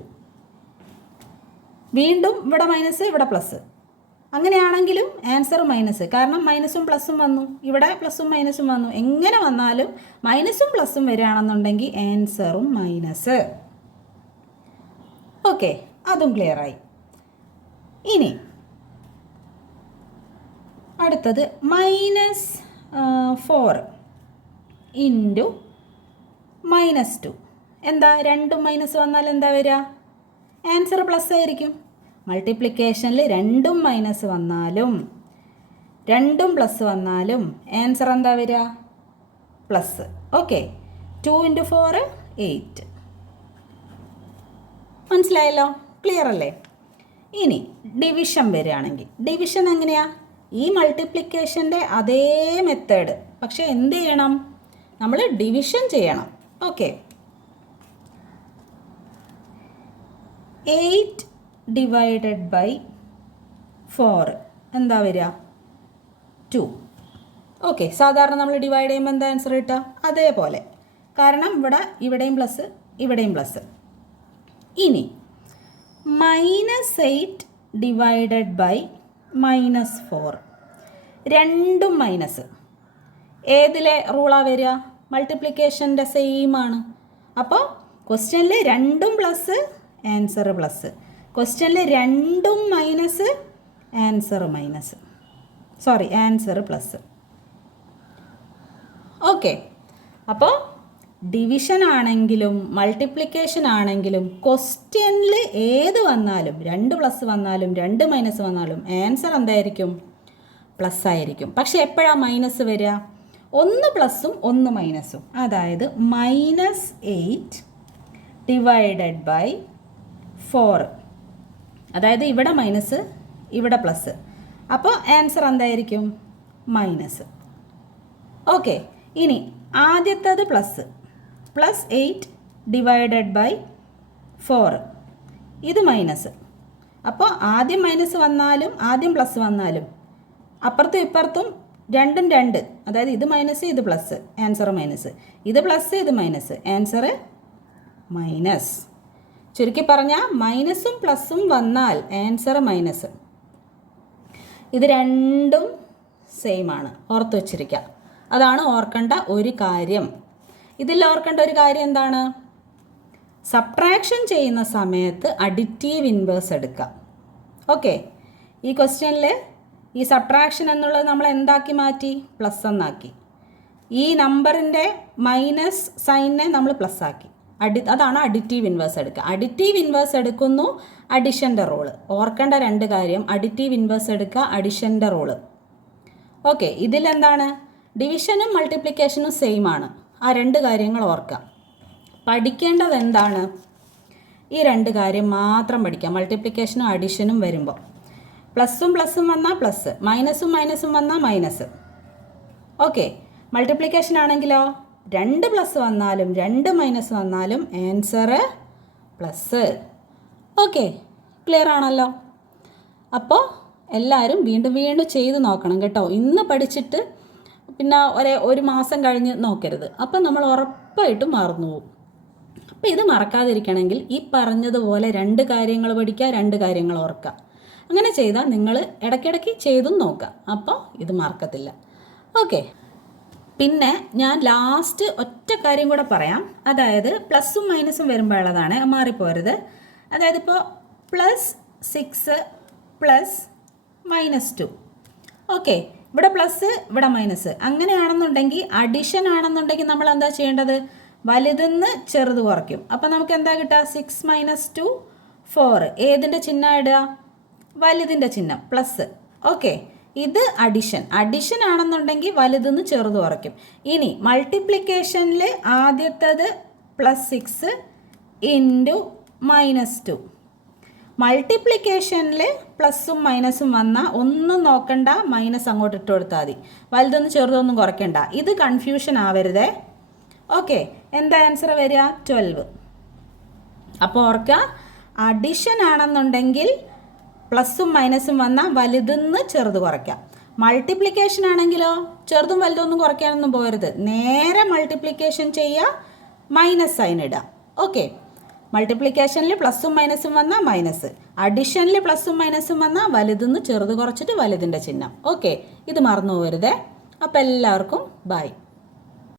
വീണ്ടും ഇവിടെ മൈനസ് ഇവിടെ പ്ലസ്, അങ്ങനെയാണെങ്കിലും ആൻസർ മൈനസ്, കാരണം മൈനസും പ്ലസും വന്നു, ഇവിടെ പ്ലസും മൈനസും വന്നു. എങ്ങനെ വന്നാലും മൈനസും പ്ലസും വരികയാണെന്നുണ്ടെങ്കിൽ ആൻസറും മൈനസ്. ഓക്കെ, അതും ക്ലിയറായി. ഇനി അടുത്തത് -4 ഇൻറ്റു -2. എന്താ, രണ്ടും മൈനസ് വന്നാൽ എന്താ വരിക? ആൻസർ പ്ലസ് ആയിരിക്കും. മൾട്ടിപ്ലിക്കേഷനിൽ രണ്ടും മൈനസ് വന്നാലും രണ്ടും പ്ലസ് വന്നാലും ആൻസർ എന്താ വരിക? പ്ലസ്. ഓക്കെ, 2 × 4 8. മനസ്സിലായല്ലോ? ക്ലിയർ അല്ലേ? ഇനി ഡിവിഷൻ വരികയാണെങ്കിൽ, ഡിവിഷൻ എങ്ങനെയാ? ഈ മൾട്ടിപ്ലിക്കേഷൻ്റെ അതേ മെത്തേഡ്, പക്ഷേ എന്ത് ചെയ്യണം? നമ്മൾ ഡിവിഷൻ ചെയ്യണം. ഓക്കെ, 8 ഡിവൈഡഡ് ബൈ 4 എന്താ വരിക? 2. ഓക്കെ, സാധാരണ നമ്മൾ ഡിവൈഡ് ചെയ്യുമ്പോൾ എന്താ ആൻസർ കിട്ടുക? അതേപോലെ, കാരണം ഇവിടെയും പ്ലസ് ഇവിടെയും പ്ലസ്. ഇനി -8 ഡിവൈഡഡ് ബൈ -4, രണ്ടും മൈനസ്. ഏതിലെ റൂളാണ് വരിക? മൾട്ടിപ്ലിക്കേഷൻ്റെ സെയിം ആണ്. അപ്പോൾ ക്വസ്റ്റ്യനിൽ രണ്ടും പ്ലസ് ആൻസർ പ്ലസ്, ക്വസ്റ്റ്യനിൽ രണ്ടും minus answer minus, answer plus. Okay, അപ്പോൾ ഡിവിഷൻ ആണെങ്കിലും മൾട്ടിപ്ലിക്കേഷൻ ആണെങ്കിലും ക്വസ്റ്റ്യനിൽ ഏത് വന്നാലും, രണ്ട് പ്ലസ് വന്നാലും രണ്ട് മൈനസ് വന്നാലും ആൻസർ എന്തായിരിക്കും? പ്ലസ് ആയിരിക്കും. പക്ഷെ എപ്പോഴാണ് മൈനസ് വരിക? ഒന്ന് പ്ലസും ഒന്ന് മൈനസും, അതായത് -8 ഡിവൈഡഡ് ബൈ 4, അതായത് ഇവിടെ മൈനസ് ഇവിടെ പ്ലസ്, അപ്പോൾ ആൻസർ എന്തായിരിക്കും? മൈനസ്. ഓക്കെ, ഇനി ആദ്യത്തേത് +8 ഡിവൈഡഡ് ബൈ 4, ഇത് മൈനസ്. അപ്പോൾ ആദ്യം മൈനസ് വന്നാലും ആദ്യം പ്ലസ് വന്നാലും അപ്പുറത്തും ഇപ്പുറത്തും രണ്ടും രണ്ട്, അതായത് ഇത് മൈനസ് ഇത് പ്ലസ്, ആൻസർ മൈനസ്, ഇത് പ്ലസ് ഇത് മൈനസ്, ആൻസർ മൈനസ്. ചുരുക്കി പറഞ്ഞാൽ മൈനസും പ്ലസും വന്നാൽ ആൻസർ മൈനസ്. ഇത് രണ്ടും സെയിം ആണ്, ഓർത്ത് വച്ചിരിക്കുക. അതാണ് ഓർക്കേണ്ട ഒരു കാര്യം. ഇതിൽ ഓർക്കേണ്ട ഒരു കാര്യം എന്താണ്? സബ്ട്രാക്ഷൻ ചെയ്യുന്ന സമയത്ത് അഡിറ്റീവ് ഇൻവേഴ്സ് എടുക്കുക. ഓക്കെ, ഈ ക്വസ്റ്റ്യനിൽ ഈ സബ്ട്രാക്ഷൻ എന്നുള്ളത് നമ്മൾ എന്താക്കി മാറ്റി? പ്ലസ് എന്നാക്കി. ഈ നമ്പറിൻ്റെ മൈനസ് സൈനിനെ നമ്മൾ പ്ലസ് ആക്കി. അതാണ് അഡിറ്റീവ് ഇൻവേഴ്സ് എടുക്കുക. അഡിറ്റീവ് ഇൻവേഴ്സ് എടുക്കുന്നു, അഡിഷൻ്റെ റോള്. ഓർക്കേണ്ട രണ്ട് കാര്യം: അഡിറ്റീവ് ഇൻവേഴ്സ് എടുക്കുക, അഡിഷൻ്റെ റോള്. ഓക്കെ, ഇതിലെന്താണ്? ഡിവിഷനും മൾട്ടിപ്ലിക്കേഷനും സെയിം ആണ്. ആ രണ്ട് കാര്യങ്ങൾ ഓർക്കുക. പഠിക്കേണ്ടത് എന്താണ്? ഈ രണ്ട് കാര്യം മാത്രം പഠിക്കാം. മൾട്ടിപ്ലിക്കേഷനും അഡിഷനും വരുമ്പോൾ പ്ലസും പ്ലസും വന്നാൽ പ്ലസ്, മൈനസും മൈനസും വന്നാൽ മൈനസ്. ഓക്കെ, മൾട്ടിപ്ലിക്കേഷൻ ആണെങ്കിലോ രണ്ട് പ്ലസ് വന്നാലും രണ്ട് മൈനസ് വന്നാലും ആൻസർ പ്ലസ്. ഓക്കെ, ക്ലിയർ ആണല്ലോ? അപ്പോൾ എല്ലാവരും വീണ്ടും വീണ്ടും ചെയ്ത് നോക്കണം കേട്ടോ. ഇന്ന് പഠിച്ചിട്ട് പിന്നെ ഒരു മാസം കഴിഞ്ഞ് നോക്കരുത്. അപ്പം നമ്മൾ ഉറപ്പായിട്ടും മറന്നു പോകും. അപ്പോൾ ഇത് മറക്കാതിരിക്കണമെങ്കിൽ ഈ പറഞ്ഞതുപോലെ രണ്ട് കാര്യങ്ങൾ പഠിക്കുക, രണ്ട് കാര്യങ്ങൾ ഓർക്കുക. അങ്ങനെ ചെയ്താൽ നിങ്ങൾ ഇടയ്ക്കിടയ്ക്ക് ചെയ്തും നോക്കുക. അപ്പോൾ ഇത് മറക്കത്തില്ല. ഓക്കെ, പിന്നെ ഞാൻ ലാസ്റ്റ് ഒറ്റ കാര്യം കൂടെ പറയാം. അതായത് പ്ലസും മൈനസും വരുമ്പോഴുള്ളതാണ്, മാറിപ്പോരുത്. അതായത് ഇപ്പോൾ +6 + -2. ഓക്കെ, ഇവിടെ പ്ലസ് ഇവിടെ മൈനസ്. അങ്ങനെയാണെന്നുണ്ടെങ്കിൽ അഡിഷൻ ആണെന്നുണ്ടെങ്കിൽ നമ്മൾ എന്താ ചെയ്യേണ്ടത്? വലുതെന്ന് ചെറുത് കുറയ്ക്കും. അപ്പം നമുക്ക് എന്താ കിട്ടുക? 6 - 2 4. ഏതിൻ്റെ ചിഹ്നം ഇടുക? വലുതിൻ്റെ ചിഹ്നം, പ്ലസ്. ഓക്കെ, ഇത് അഡിഷൻ ആണെന്നുണ്ടെങ്കിൽ വലുതെന്ന് ചെറുത് കുറയ്ക്കും. ഇനി മൾട്ടിപ്ലിക്കേഷനിൽ ആദ്യത്തേത് +6 ഇൻറ്റു -2. മൾട്ടിപ്ലിക്കേഷനിൽ പ്ലസും മൈനസും വന്നാൽ ഒന്നും നോക്കണ്ട, മൈനസ് അങ്ങോട്ട് ഇട്ട് കൊടുത്താൽ മതി. വലുതൊന്നും ചെറുതൊന്നും കുറയ്ക്കണ്ട. ഇത് കൺഫ്യൂഷൻ ആവരുതേ. ഓക്കെ, എന്താ ആൻസർ വരിക? 12. അപ്പോൾ ഓർക്കുക, അഡിഷൻ ആണെന്നുണ്ടെങ്കിൽ പ്ലസും മൈനസും വന്നാൽ വലുതെന്ന് ചെറുത് കുറയ്ക്കാം. മൾട്ടിപ്ലിക്കേഷൻ ആണെങ്കിലോ ചെറുതും വലുതൊന്നും കുറയ്ക്കാനൊന്നും പോകരുത്. നേരെ മൾട്ടിപ്ലിക്കേഷൻ ചെയ്യുക, മൈനസ് സൈൻ ഇടുക. ഓക്കെ, മൾട്ടിപ്ലിക്കേഷനിൽ പ്ലസും മൈനസും വന്നാൽ മൈനസ്, അഡിഷനിൽ പ്ലസും മൈനസും വന്നാൽ വലുതെന്ന് ചെറുത് കുറച്ചിട്ട് വലുതിൻ്റെ ചിഹ്നം. ഓക്കെ, ഇത് മറന്നു പോകരുതേ. അപ്പോൾ എല്ലാവർക്കും ബൈ.